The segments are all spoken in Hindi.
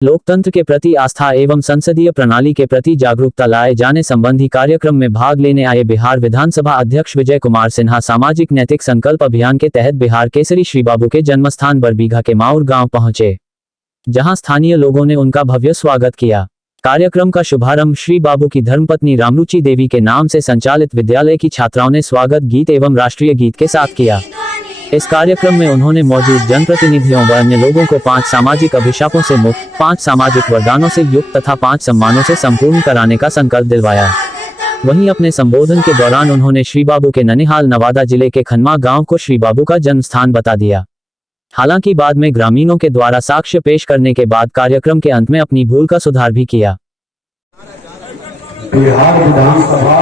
लोकतंत्र के प्रति आस्था एवं संसदीय प्रणाली के प्रति जागरूकता लाए जाने संबंधी कार्यक्रम में भाग लेने आए बिहार विधानसभा अध्यक्ष विजय कुमार सिन्हा सामाजिक नैतिक संकल्प अभियान के तहत बिहार केसरी श्री बाबू के जन्मस्थान बरबीघा के माउर गांव पहुंचे, जहां स्थानीय लोगों ने उनका भव्य स्वागत किया। कार्यक्रम का शुभारंभ श्री बाबू की धर्मपत्नी रामरुचि देवी के नाम से संचालित विद्यालय की छात्राओं ने स्वागत गीत एवं राष्ट्रीय गीत के साथ किया। इस कार्यक्रम में उन्होंने मौजूद जनप्रतिनिधियों व अन्य लोगों को 5 सामाजिक अभिशापों से मुक्त, 5 सामाजिक वरदानों से युक्त तथा 5 सम्मानों से संपूर्ण कराने का संकल्प दिलवाया। वहीं अपने संबोधन के दौरान उन्होंने श्री बाबू के ननिहाल नवादा जिले के खनमा गांव को श्री बाबू का जन्म स्थान बता दिया। हालांकि बाद में ग्रामीणों के द्वारा साक्ष्य पेश करने के बाद कार्यक्रम के अंत में अपनी भूल का सुधार भी किया। बिहार विधानसभा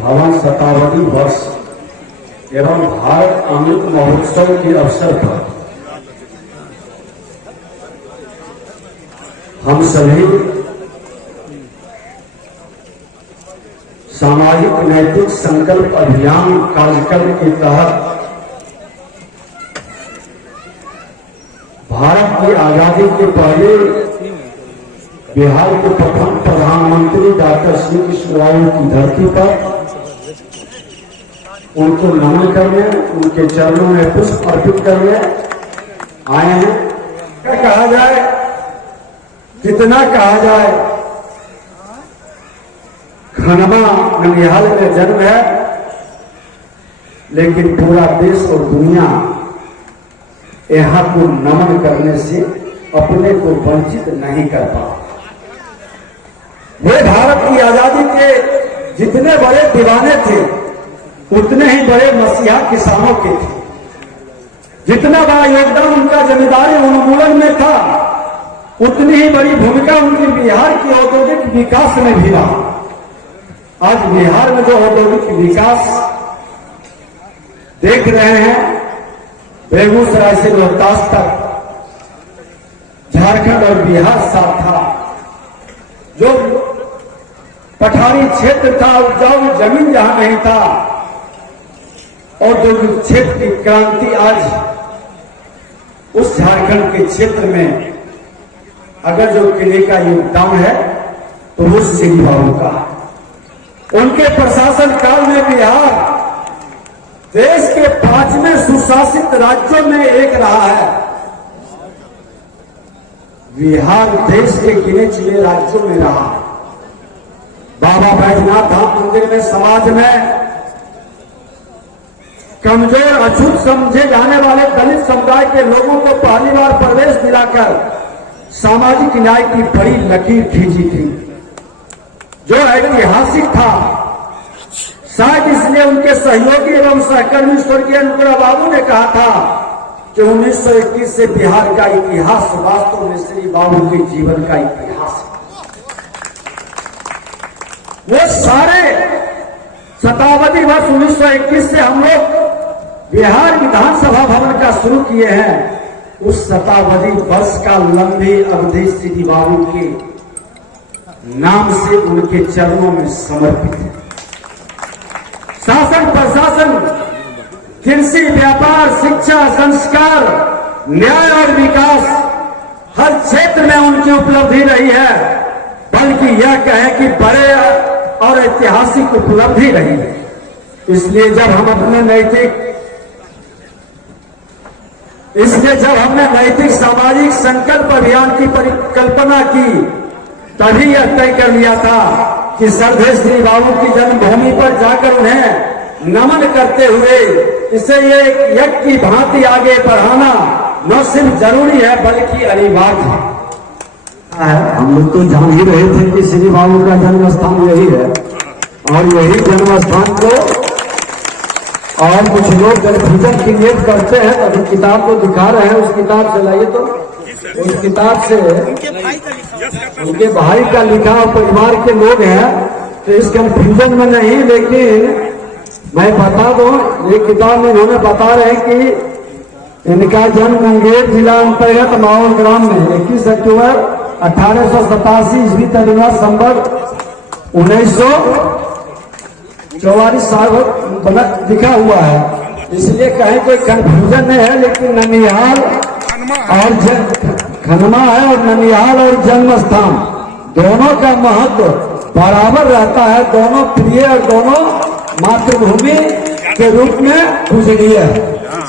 भवन शताब्दी वर्ष एवं भारत अमृत महोत्सव के अवसर पर हम सभी सामाजिक नैतिक संकल्प अभियान कार्यक्रम के तहत भारत की आजादी के पहले बिहार के प्रथम प्रधानमंत्री डॉक्टर श्री कृष्णराव की धरती पर उनको नमन करने, उनके चरणों में पुष्प अर्पित करने आए हैं। क्या कहा जाए, कितना कहा जाए, खनमा ननिहाल में जन्म है, लेकिन पूरा देश और दुनिया यहाँ को नमन करने से अपने को वंचित नहीं कर पाता। वे भारत की आजादी के जितने बड़े दीवाने थे उतने ही बड़े मसीहा किसानों के थे। जितना बड़ा योगदान उनका जमींदारी उन्मूलन में था, उतनी ही बड़ी भूमिका उनकी बिहार की औद्योगिक विकास में भी रहा। आज बिहार में जो औद्योगिक विकास देख रहे हैं, बेगूसराय से रोहतास तक, झारखंड और बिहार साथ था। जो पठारी क्षेत्र था, उपजाऊ जमीन जहां नहीं था, औद्योगिक क्षेत्र की क्रांति आज उस झारखंड के क्षेत्र में अगर जो किले का योगदान है तो वो श्री बाबू का। उनके प्रशासन काल में बिहार देश के 5वें सुशासित राज्यों में एक रहा है। बिहार देश के गिने चुने राज्यों में रहा। बाबा बैजनाथ धाम मंदिर में समाज में कमजोर अछूत समझे जाने वाले दलित समुदाय के लोगों को पहली बार प्रवेश दिलाकर सामाजिक न्याय की बड़ी लकीर खींची थी, जो ऐतिहासिक था। शायद इसलिए उनके सहयोगी एवं सहकर्मी स्वर्गीय अनुग्रह बाबू ने कहा था कि 1921 से बिहार का इतिहास वास्तव में श्री बाबू के जीवन का इतिहास है। वो सारे शताब्दी वर्ष 1921 से हम लोग बिहार विधानसभा भवन का शुरू किए हैं, उस शताब्दी वर्ष का लंबी अवधि श्री बाबू के नाम से उनके चरणों में समर्पित है। शासन प्रशासन, कृषि, व्यापार, शिक्षा, संस्कार, न्याय और विकास, हर क्षेत्र में उनकी उपलब्धि रही है। बल्कि यह कहें कि बड़े और ऐतिहासिक उपलब्धि रही है। इसलिए जब हमने नैतिक सामाजिक संकल्प अभियान की परिकल्पना की, तभी यह तय कर लिया था कि श्रद्धेय श्री बाबू की जन्मभूमि पर जाकर उन्हें नमन करते हुए इसे एक यज्ञ की भांति आगे बढ़ाना न सिर्फ जरूरी है बल्कि अनिवार्य है। हम लोग तो जान ही रहे थे कि श्री बाबू का जन्म स्थान यही है, और यही जन्म स्थान को और कुछ लोग कन्फ्यूजन क्रिएट करते हैं। अभी किताब को दिखा रहे हैं, उस किताब से लाइए तो उस किताब से उनके भाई का लिखा परिवार के लोग हैं, तो इस कन्फ्यूजन में नहीं। लेकिन मैं बता दूं, ये किताब में इन्होंने बता रहे हैं कि इनका जन्म मुंगेर जिला अंतर्गत माहौल ग्राम में 21 अक्टूबर 1887 ईस्वी तक संवत 1944 साल बना लिखा हुआ है। इसलिए कहीं कोई कंफ्यूजन नहीं है। लेकिन ननिहाल और खनमा है और ननिहाल और जन्म स्थान दोनों का महत्व बराबर रहता है। दोनों प्रिय और दोनों मातृभूमि के रूप में पूजनीय है।